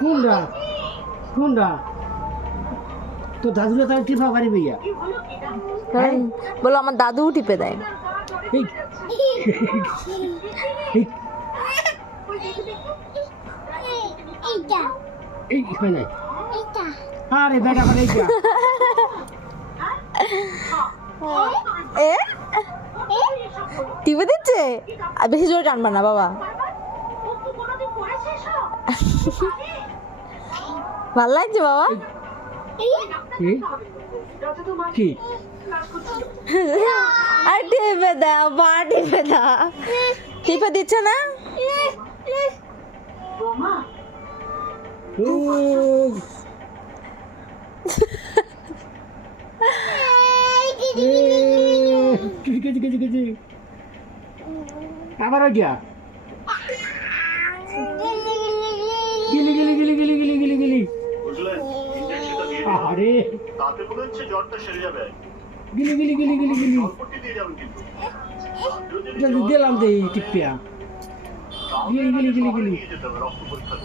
কোনটা কোনটা তো দাদুরা তার টিপা পারি ভাইয়া হ্যাঁ, বলো আমার দাদু টিপে দেয়। এই এই এই হয় নাই আরে বেটা করে এইটা এ টিপে দিচ্ছে, আর বেশি জোরে টানবা না বাবা। ভাল লাগছে বাবা। এই কি আর টিপে দাও, মা টিপে দাও। টিপে দিচ্ছে না? ও কেজি আবার গিয়া গিলি গিলি গিলি গিলি গিলি গিলি গিলি আরে তাতে মনে হচ্ছে জ্বরটা সেরে যাবে গিলি গিলি গিলি গিলি গিলি অল্পটি দিয়ে যাবেন কিন্তু দিলাম দে টিপিয়া গিলি গিলি গিলি গিলি নিয়ে যেতে হবে রক্ত পরীক্ষা